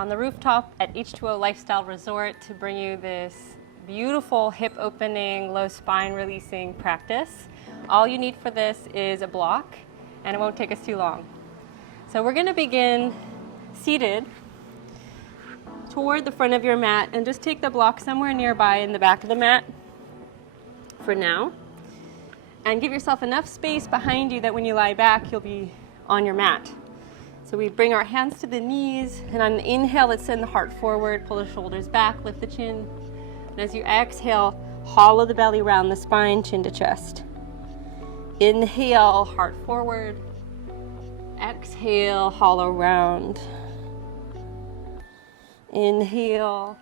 on the rooftop at H2O Lifestyle Resort to bring you this beautiful hip opening, low spine releasing practice. All you need for this is a block, and it won't take us too long. So we're going to begin seated toward the front of your mat, and just take the block somewhere nearby in the back of the mat for now. And give yourself enough space behind you that when you lie back, you'll be on your mat. So we bring our hands to the knees, and on the inhale, let's send the heart forward, pull the shoulders back, lift the chin. And as you exhale, hollow the belly, round the spine, chin to chest. Inhale, heart forward. Exhale, hollow round. Inhale.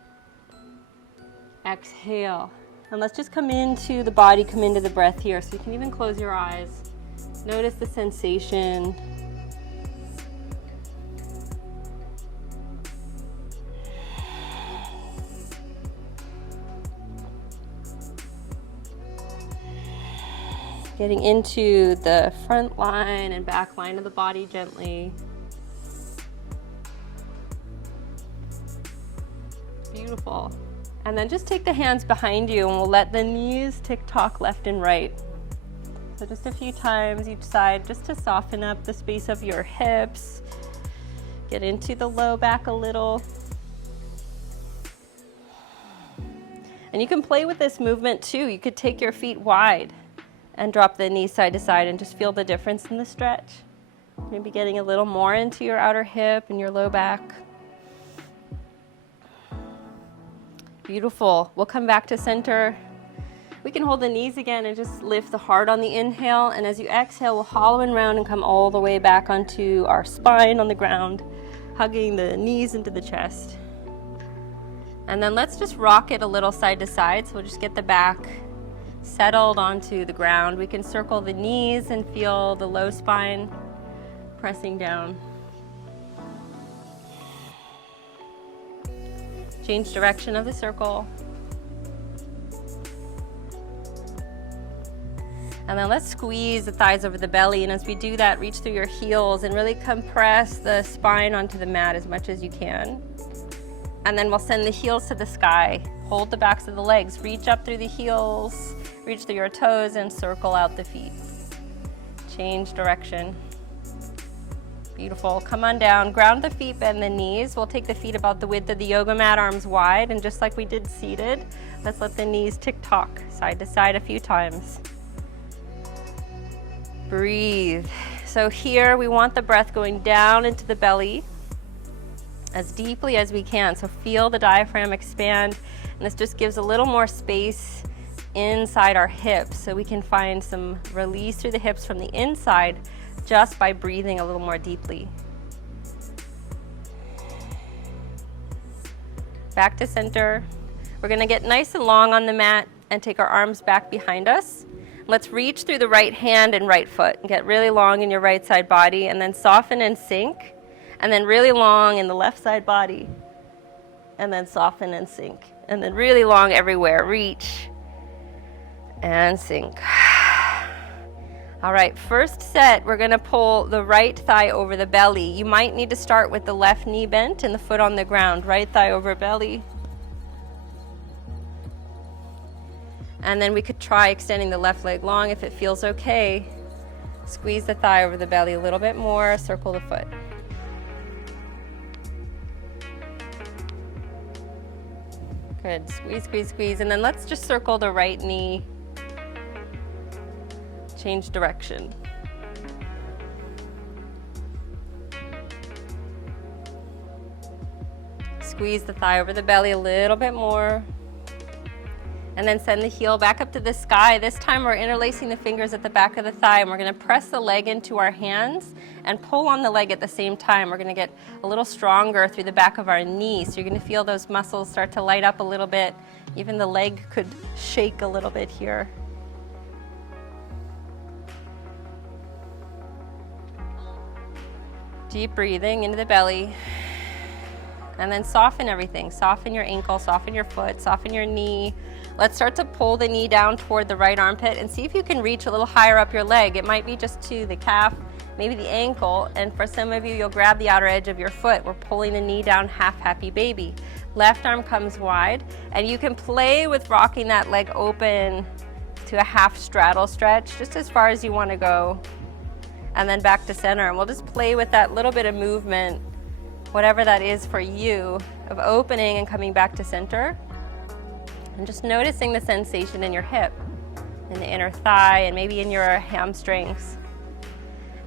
Exhale. And let's just come into the body, come into the breath here. So you can even close your eyes. Notice the sensation. Getting into the front line and back line of the body gently. Beautiful. And then just take the hands behind you, and we'll let the knees tick-tock left and right. So just a few times each side, just to soften up the space of your hips. Get into the low back a little. And you can play with this movement too. You could take your feet wide and drop the knees side to side and just feel the difference in the stretch. Maybe getting a little more into your outer hip and your low back. Beautiful. We'll come back to center. We can hold the knees again and just lift the heart on the inhale, and as you exhale, we'll hollow and round and come all the way back onto our spine on the ground, hugging the knees into the chest. And then let's just rock it a little side to side, so we'll just get the back settled onto the ground. We can circle the knees and feel the low spine pressing down. Change direction of the circle. And then let's squeeze the thighs over the belly, and as we do that, reach through your heels and really compress the spine onto the mat as much as you can. And then we'll send the heels to the sky. Hold the backs of the legs, reach up through the heels, reach through your toes, and circle out the feet. Change direction. Beautiful. Come on down, ground the feet, bend the knees. We'll take the feet about the width of the yoga mat, arms wide, and just like we did seated, let's let the knees tick-tock side to side a few times. Breathe. So here we want the breath going down into the belly as deeply as we can. So feel the diaphragm expand, and this just gives a little more space inside our hips, so we can find some release through the hips from the inside just by breathing a little more deeply. Back to center. We're going to get nice and long on the mat and take our arms back behind us. Let's reach through the right hand and right foot. Get really long in your right side body, and then soften and sink, and then really long in the left side body, and then soften and sink, and then really long everywhere. Reach and sink. All right, first set, we're going to pull the right thigh over the belly. You might need to start with the left knee bent and the foot on the ground. Right thigh over belly. And then we could try extending the left leg long if it feels okay. Squeeze the thigh over the belly a little bit more, circle the foot. Good, squeeze, squeeze, squeeze. And then let's just circle the right knee. Change direction. Squeeze the thigh over the belly a little bit more. And then send the heel back up to the sky. This time we're interlacing the fingers at the back of the thigh, and we're going to press the leg into our hands and pull on the leg at the same time. We're going to get a little stronger through the back of our knee. So you're going to feel those muscles start to light up a little bit. Even the leg could shake a little bit here. Deep breathing into the belly. And then soften everything. Soften your ankle, soften your foot, soften your knee. Let's start to pull the knee down toward the right armpit and see if you can reach a little higher up your leg. It might be just to the calf, maybe the ankle, and for some of you, you'll grab the outer edge of your foot. We're pulling the knee down, half happy baby. Left arm comes wide, and you can play with rocking that leg open to a half straddle stretch, just as far as you want to go, and then back to center. And we'll just play with that little bit of movement, whatever that is for you, of opening and coming back to center. And just noticing the sensation in your hip, in the inner thigh, and maybe in your hamstrings.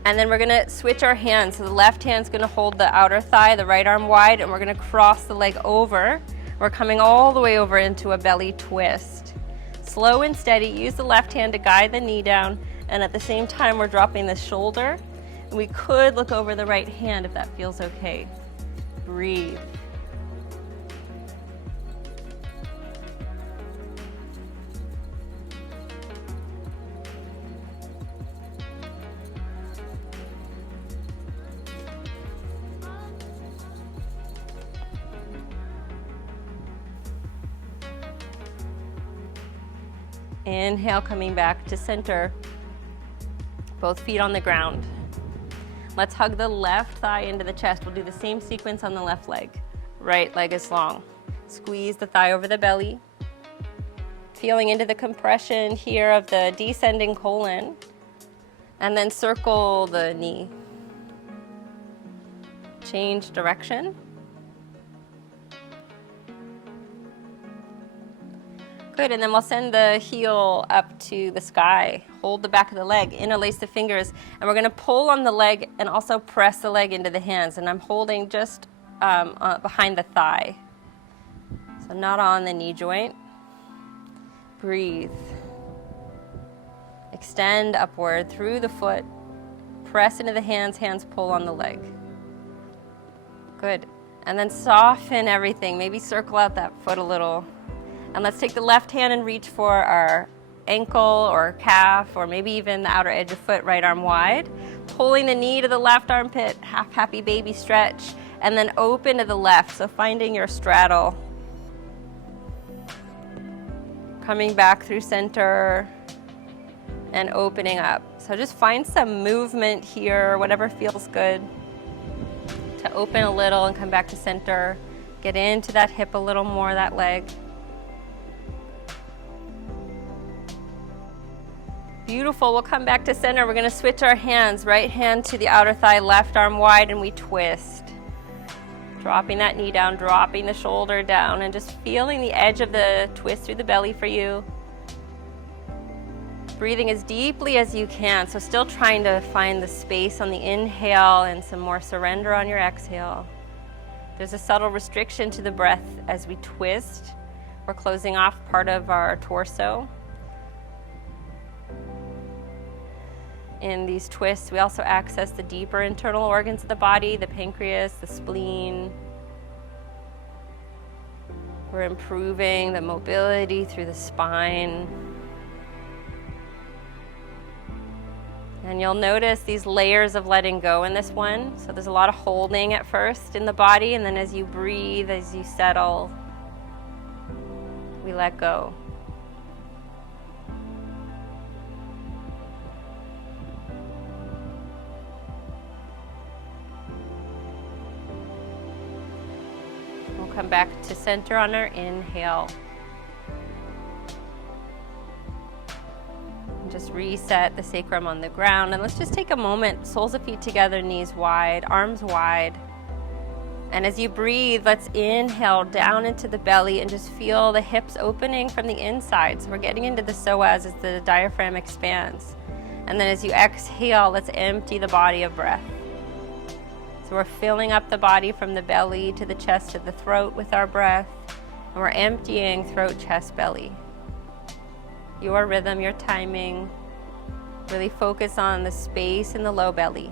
And then we're gonna switch our hands. So the left hand's gonna hold the outer thigh, the right arm wide, and we're gonna cross the leg over. We're coming all the way over into a belly twist. Slow and steady, use the left hand to guide the knee down, and at the same time we're dropping the shoulder. And we could look over the right hand if that feels okay. Breathe. Inhale, coming back to center. Both feet on the ground. Let's hug the left thigh into the chest. We'll do the same sequence on the left leg. Right leg is long. Squeeze the thigh over the belly. Feeling into the compression here of the descending colon. And then circle the knee. Change direction. Good, and then we'll send the heel up to the sky. Hold the back of the leg, interlace the fingers, and we're gonna pull on the leg and also press the leg into the hands. And I'm holding just behind the thigh. So not on the knee joint. Breathe. Extend upward through the foot. Press into the hands, hands pull on the leg. Good. And then soften everything. Maybe circle out that foot a little. And let's take the left hand and reach for our ankle or calf, or maybe even the outer edge of foot, right arm wide. Pulling the knee to the left armpit, half happy baby stretch, and then open to the left, so finding your straddle. Coming back through center and opening up. So just find some movement here, whatever feels good. To open a little and come back to center. Get into that hip a little more, that leg. Beautiful, we'll come back to center. We're gonna switch our hands. Right hand to the outer thigh, left arm wide, and we twist. Dropping that knee down, dropping the shoulder down, and just feeling the edge of the twist through the belly for you. Breathing as deeply as you can, so still trying to find the space on the inhale and some more surrender on your exhale. There's a subtle restriction to the breath as we twist. We're closing off part of our torso. In these twists, we also access the deeper internal organs of the body, the pancreas, the spleen. We're improving the mobility through the spine. And you'll notice these layers of letting go in this one. So there's a lot of holding at first in the body, and then as you breathe, as you settle, we let go. Come back to center on our inhale. And just reset the sacrum on the ground. And let's just take a moment, soles of feet together, knees wide, arms wide. And as you breathe, let's inhale down into the belly and just feel the hips opening from the inside. So we're getting into the psoas as the diaphragm expands. And then as you exhale, let's empty the body of breath. So we're filling up the body from the belly to the chest to the throat with our breath, and we're emptying throat, chest, belly. Your rhythm, your timing. Really focus on the space in the low belly.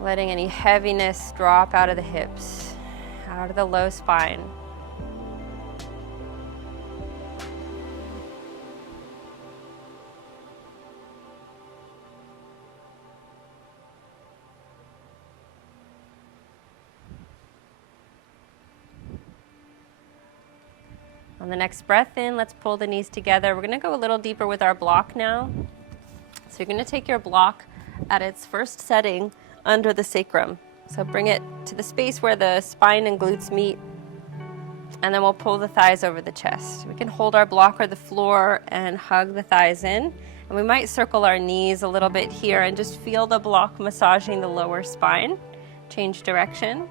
Letting any heaviness drop out of the hips, out of the low spine. On the next breath in, let's pull the knees together. We're gonna go a little deeper with our block now. So you're going to take your block at its first setting under the sacrum. So bring it to the space where the spine and glutes meet, and then we'll pull the thighs over the chest. We can hold our block or the floor and hug the thighs in. And we might circle our knees a little bit here and just feel the block massaging the lower spine. Change direction.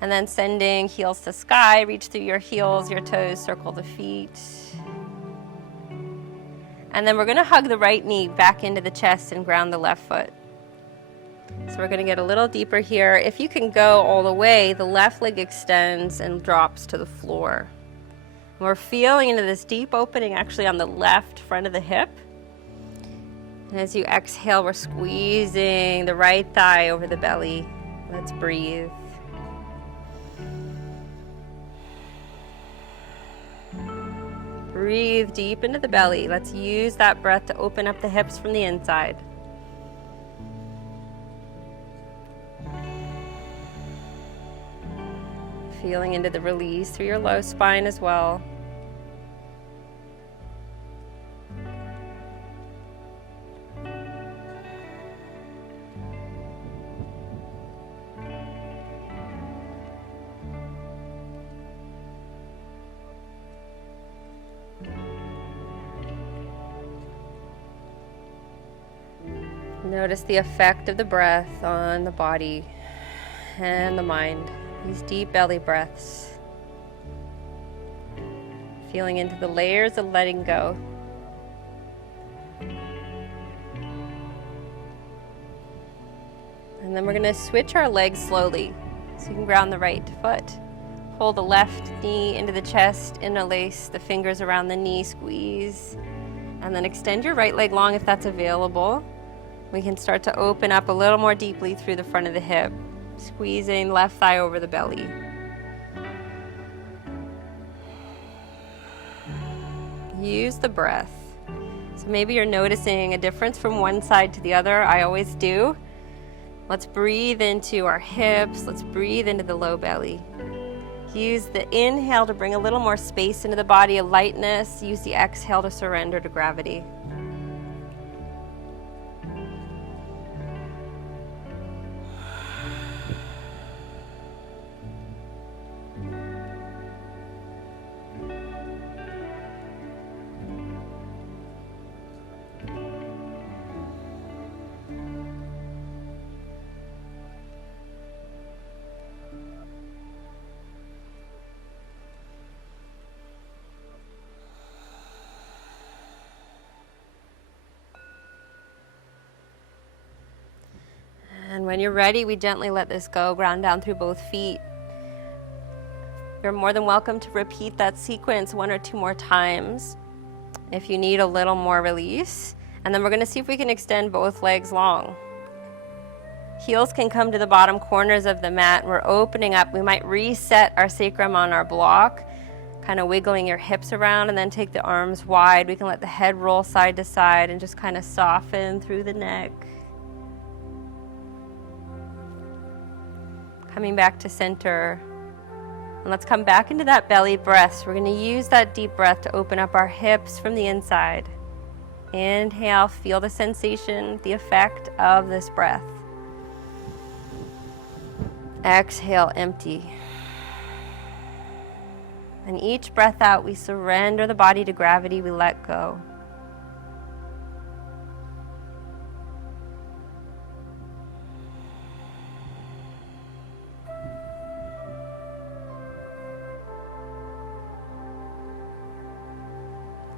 And then sending heels to sky, reach through your heels, your toes, circle the feet. And then we're going to hug the right knee back into the chest and ground the left foot. So we're going to get a little deeper here. If you can go all the way, the left leg extends and drops to the floor. And we're feeling into this deep opening actually on the left front of the hip. And as you exhale, we're squeezing the right thigh over the belly. Let's breathe. Breathe deep into the belly. Let's use that breath to open up the hips from the inside. Feeling into the release through your low spine as well. Notice the effect of the breath on the body and the mind. These deep belly breaths. Feeling into the layers of letting go. And then we're going to switch our legs slowly. So you can ground the right foot. Pull the left knee into the chest, interlace the fingers around the knee, squeeze. And then extend your right leg long if that's available. We can start to open up a little more deeply through the front of the hip, squeezing left thigh over the belly. Use the breath. So maybe you're noticing a difference from one side to the other. I always do. Let's breathe into our hips. Let's breathe into the low belly. Use the inhale to bring a little more space into the body, a lightness. Use the exhale to surrender to gravity. And when you're ready, we gently let this go, ground down through both feet. You're more than welcome to repeat that sequence 1 or 2 more times if you need a little more release. And then we're going to see if we can extend both legs long. Heels can come to the bottom corners of the mat. We're opening up. We might reset our sacrum on our block, kind of wiggling your hips around, and then take the arms wide. We can let the head roll side to side and just kind of soften through the neck. Coming back to center. And let's come back into that belly breath. So we're going to use that deep breath to open up our hips from the inside. Inhale, feel the sensation, the effect of this breath. Exhale, empty. And each breath out, we surrender the body to gravity, we let go.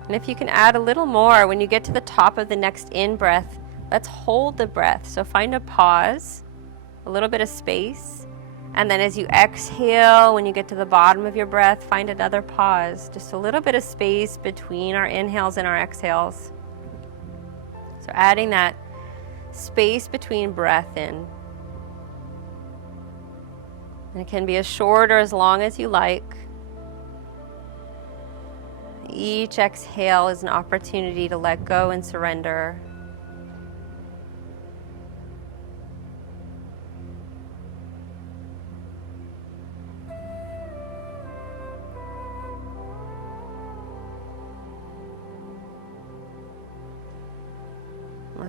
And if you can add a little more, when you get to the top of the next in-breath, let's hold the breath. So find a pause, a little bit of space. And then as you exhale, when you get to the bottom of your breath, find another pause. Just a little bit of space between our inhales and our exhales. So adding that space between breath in. And it can be as short or as long as you like. Each exhale is an opportunity to let go and surrender.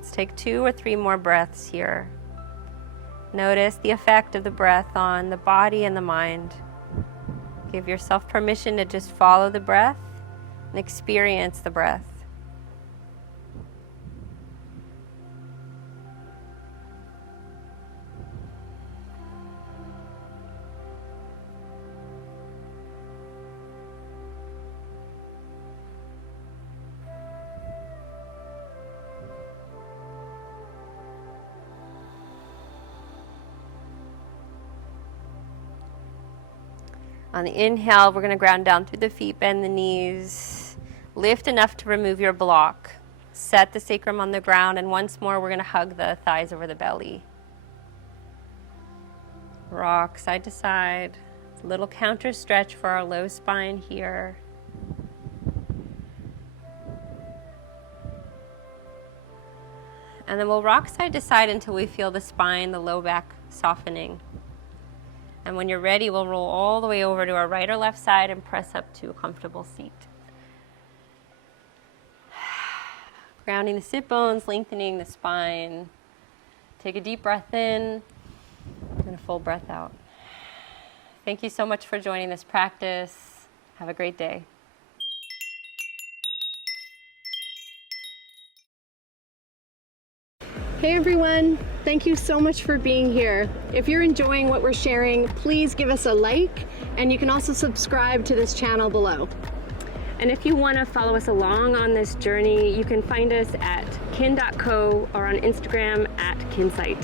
Let's take 2 or 3 more breaths here. Notice the effect of the breath on the body and the mind. Give yourself permission to just follow the breath and experience the breath. On the inhale, we're going to ground down through the feet, bend the knees, lift enough to remove your block. Set the sacrum on the ground, and once more, we're going to hug the thighs over the belly. Rock side to side. A little counter stretch for our low spine here. And then we'll rock side to side until we feel the spine, the low back softening. And when you're ready, we'll roll all the way over to our right or left side and press up to a comfortable seat. Grounding the sit bones, lengthening the spine. Take a deep breath in and a full breath out. Thank you so much for joining this practice. Have a great day. Hey everyone, thank you so much for being here. If you're enjoying what we're sharing, please give us a like, and you can also subscribe to this channel below. And if you want to follow us along on this journey, you can find us at kin.co or on Instagram at kinsight.